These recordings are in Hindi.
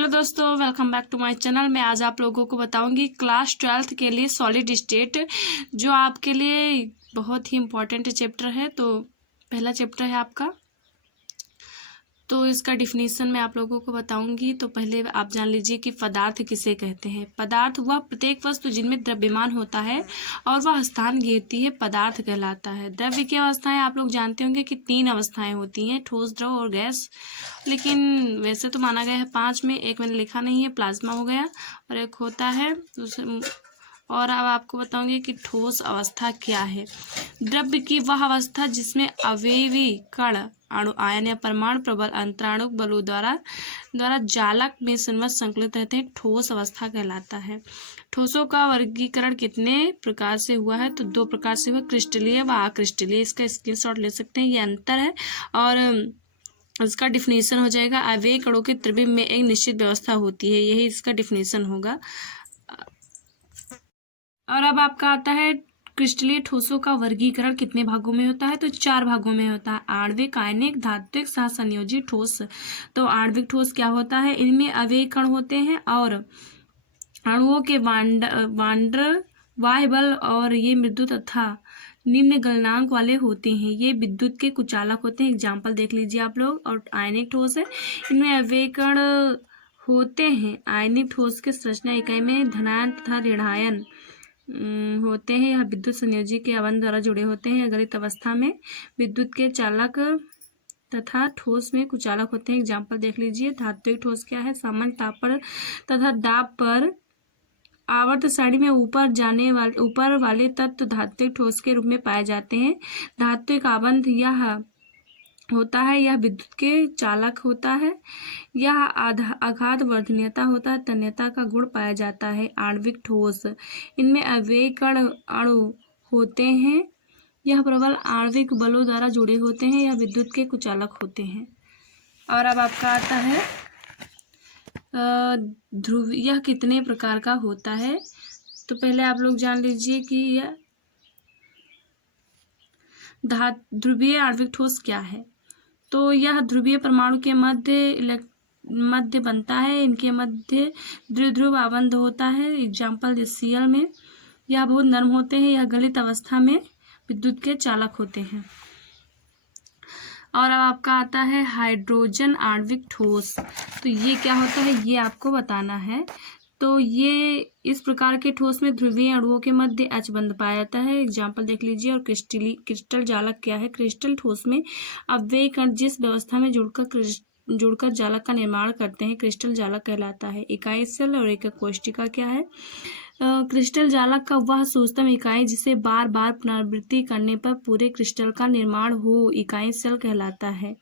हेलो दोस्तों, welcome back to my channel. मैं आज आप लोगों को बताऊंगी क्लास 12th के लिए सॉलिड स्टेट, जो आपके लिए बहुत ही इम्पोर्टेंट चैप्टर है। तो पहला चैप्टर है आपका, तो इसका डिफिनीशन मैं आप लोगों को बताऊंगी। तो पहले आप जान लीजिए कि पदार्थ किसे कहते हैं। पदार्थ वह प्रत्येक वस्तु जिनमें द्रव्यमान होता है और वह स्थान घेरती है, पदार्थ कहलाता है। द्रव्य की अवस्थाएं आप लोग जानते होंगे कि 3 अवस्थाएं होती हैं, ठोस, द्रव और गैस। लेकिन वैसे तो माना गया है 5 में, एक मैंने लिखा नहीं है, प्लाज्मा हो गया और एक होता है दूसरे। और अब आपको बताऊंगी कि ठोस अवस्था क्या है। द्रव्य की वह अवस्था जिसमें अवयवी कण, अणु, आयन या परमाणु प्रबल अंतराणुक बलों द्वारा जालक में संवत संकलित रहते हैं, ठोस अवस्था कहलाता है। ठोसों का वर्गीकरण कितने प्रकार से हुआ है? तो 2 प्रकार से हुआ, क्रिस्टलीय व अक्रिस्टलीय। इसका स्क्रीनशॉट ले सकते हैं, ये अंतर है। और इसका डिफिनीशन हो जाएगा, अवयवी कणों की त्रिज्या में एक निश्चित व्यवस्था होती है, यही इसका डिफिनीशन होगा। और अब आपका आता है क्रिस्टलीय ठोसों का वर्गीकरण कितने भागों में होता है? तो 4 भागों में होता है, आणविक, आयनिक, धात्विक, सहसंयोजी ठोस। तो आणविक ठोस क्या होता है? इनमें अवयवी कण होते हैं और अणुओं के वांडर बाह्य बल और ये मृदु तथा निम्न गलनांक वाले होते हैं, ये विद्युत के कुचालक होते हैं। एग्जाम्पल देख लीजिए आप लोग। और आयनिक ठोस है, इनमें अवयवी कण होते हैं। आयनिक ठोस के संरचना इकाई में धनायन तथा ऋणायन होते हैं। यह विद्युत संयोजी के आबंध द्वारा जुड़े होते हैं। गलित अवस्था में विद्युत के चालक तथा ठोस में कुचालक होते हैं। एग्जाम्पल देख लीजिए। धात्विक ठोस क्या है? सामान्य ताप पर तथा दाब पर आवर्त सारणी में ऊपर वाले तत्व धात्विक ठोस के रूप में पाए जाते हैं। धात्विक आबंध यह होता है, यह विद्युत के चालक होता है। यह आघात वर्धनीयता होता है, तन्यता का गुण पाया जाता है। आणविक ठोस, इनमें अवयवी कण अणु होते हैं। यह प्रबल आणविक बलों द्वारा जुड़े होते हैं, यह विद्युत के कुचालक होते हैं। और अब आपका आता है ध्रुव, यह कितने प्रकार का होता है? तो पहले आप लोग जान लीजिए कि यह ध्रुवीय आणविक ठोस क्या है। तो यह ध्रुवीय परमाणु के मध्य बनता है, इनके मध्य द्विध्रुव आबंध होता है। एग्जाम्पल Cl में यह बहुत नर्म होते हैं, यह गलित अवस्था में विद्युत के चालक होते हैं। और अब आपका आता है हाइड्रोजन आणविक ठोस। तो ये क्या होता है, ये आपको बताना है। तो ये इस प्रकार के ठोस में ध्रुवीय अणुओं के मध्य H बंध पाया जाता है। एग्जाम्पल देख लीजिए। और क्रिस्टल जालक क्या है? क्रिस्टल ठोस में अवयवी कण जिस व्यवस्था में जुड़कर जालक का निर्माण करते हैं, क्रिस्टल जालक कहलाता है। इकाई सेल और एकक कोशिका क्या है? क्रिस्टल जालक का वह सूक्ष्म इकाई जिसे बार बार पुनरावृत्ति करने पर पूरे क्रिस्टल का निर्माण हो, इकाई सेल कहलाता है।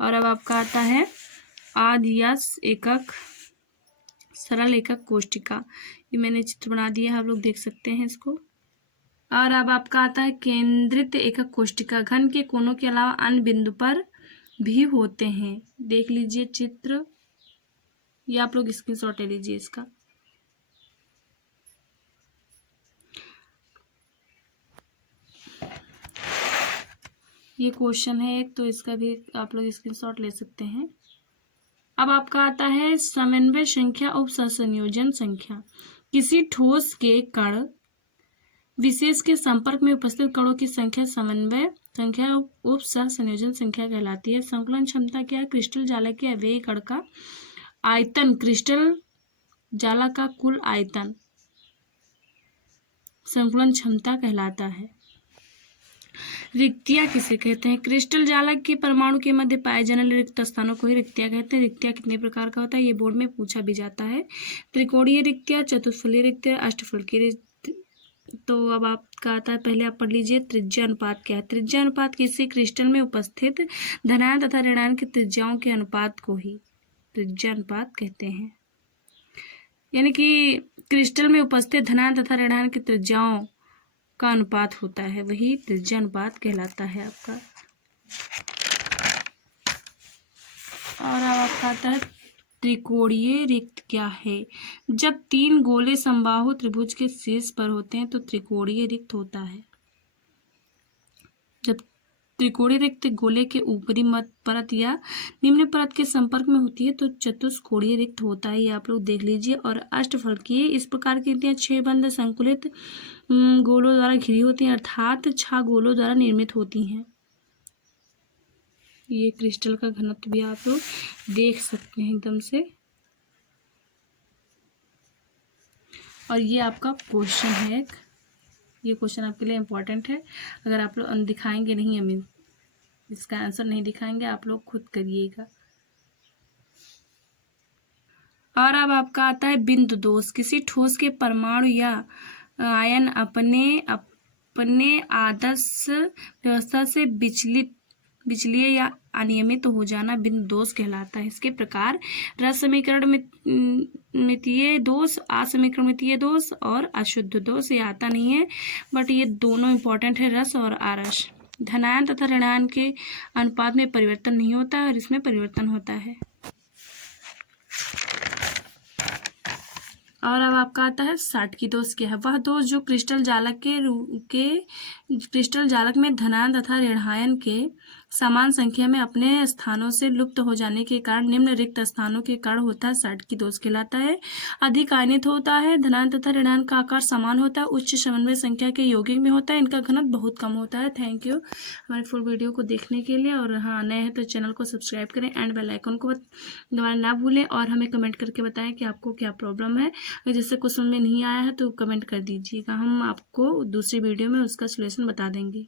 और अब आपका आता है आदर्श एकक, सरल एकक कोशिका। ये मैंने चित्र बना दिया है, आप लोग देख सकते हैं इसको। और अब आपका आता है केंद्रित एकक कोशिका। घन के कोनों के अलावा अन्य बिंदु पर भी होते हैं, देख लीजिए चित्र, ये आप लोग स्क्रीनशॉट ले लीजिए इसका। ये क्वेश्चन है एक, तो इसका भी आप लोग स्क्रीनशॉट ले सकते हैं। अब आपका आता है समन्वय संख्या, उप सहसंयोजन संख्या। किसी ठोस के कण विशेष के संपर्क में उपस्थित कणों की संख्या समन्वय संख्या, उप सहसंयोजन संख्या कहलाती है। संकुलन क्षमता क्या है? क्रिस्टल जालक के अवयवी कण का आयतन, क्रिस्टल जालक का कुल आयतन संकुलन क्षमता कहलाता है। रिक्तियां किसे कहते हैं? क्रिस्टल जालक के परमाणु के मध्य पाए जाने वाले रिक्त स्थानों को ही रिक्तियां कहते हैं। रिक्तियां कितने प्रकार का होता है? ये बोर्ड में पूछा भी जाता है। त्रिकोणीय रिक्तियां, चतुष्फलकीय रिक्तियां, अष्टफलकीय रिक्तियां। तो अब आपका आता है, पहले आप पढ़ लीजिए त्रिज्या अनुपात क्या है। त्रिज्या अनुपात किसी क्रिस्टल में उपस्थित धनायन तथा ऋणायन की त्रिज्याओं के अनुपात को ही त्रिज्या अनुपात कहते हैं। यानी कि क्रिस्टल में उपस्थित धनायन तथा ऋणायन की त्रिज्याओं का अनुपात होता है, वही त्रिज्या अनुपात कहलाता है आपका। और अब आपका आता है त्रिकोणीय रिक्त क्या है? जब 3 गोले समबाहु त्रिभुज के शीर्ष पर होते हैं तो त्रिकोणीय रिक्त होता है। जब त्रिकोणीय रिक्त गोले के ऊपरी मध्य परत या निम्न परत के संपर्क में होती है तो चतुष्कोणीय रिक्त होता है, ये आप लोग देख लीजिए। और अष्टफलकीय इस प्रकार की होती हैं, 6 बंद संकुलित गोलों द्वारा घिरी होती हैं, अर्थात 6 गोलों द्वारा निर्मित होती हैं। ये क्रिस्टल का घनत्व भी आप लोग देख सकते हैं एकदम से। और ये आपका क्वेश्चन है, ये क्वेश्चन आपके लिए इम्पोर्टेंट है। अगर आप लोग दिखाएंगे नहीं, हमें इसका आंसर नहीं दिखाएंगे, आप लोग खुद करिएगा। और अब आपका आता है बिंदु दोष। किसी ठोस के परमाणु या आयन अपने आदर्श व्यवस्था से विचलित या अनियमित हो जाना बिंदु दोष कहलाता है। इसके प्रकार रस समीकरण मितीय दोष, असमीकरणितीय दोष और अशुद्ध दोष, ये आता नहीं है बट ये दोनों इंपॉर्टेंट है, रस और आरस। धनायन तथा ऋणायन के अनुपात में परिवर्तन नहीं होता है और इसमें परिवर्तन होता है। और अब आपका आता है साटकी दोष। क्या है? वह दोष जो क्रिस्टल जालक में धनायन तथा ऋणायन के समान संख्या में अपने स्थानों से लुप्त हो जाने के कारण निम्न रिक्त स्थानों के कारण होता है, साटकी दोष कहलाता है। अधिक आयनित होता है, धनायन तथा ऋणायन का आकार समान होता है, उच्च समन्वय संख्या के यौगिक में होता है, इनका घनत्व बहुत कम होता है। थैंक यू हमारी फुल वीडियो को देखने के लिए। और हाँ, नए हैं तो चैनल को सब्सक्राइब करें एंड बेल आइकन को दबाना ना भूलें। और हमें कमेंट करके बताएं कि आपको क्या प्रॉब्लम है। अगर जैसे क्वेश्चन में नहीं आया है तो कमेंट कर दीजिएगा, हम आपको दूसरी वीडियो में उसका सॉल्यूशन बता देंगे।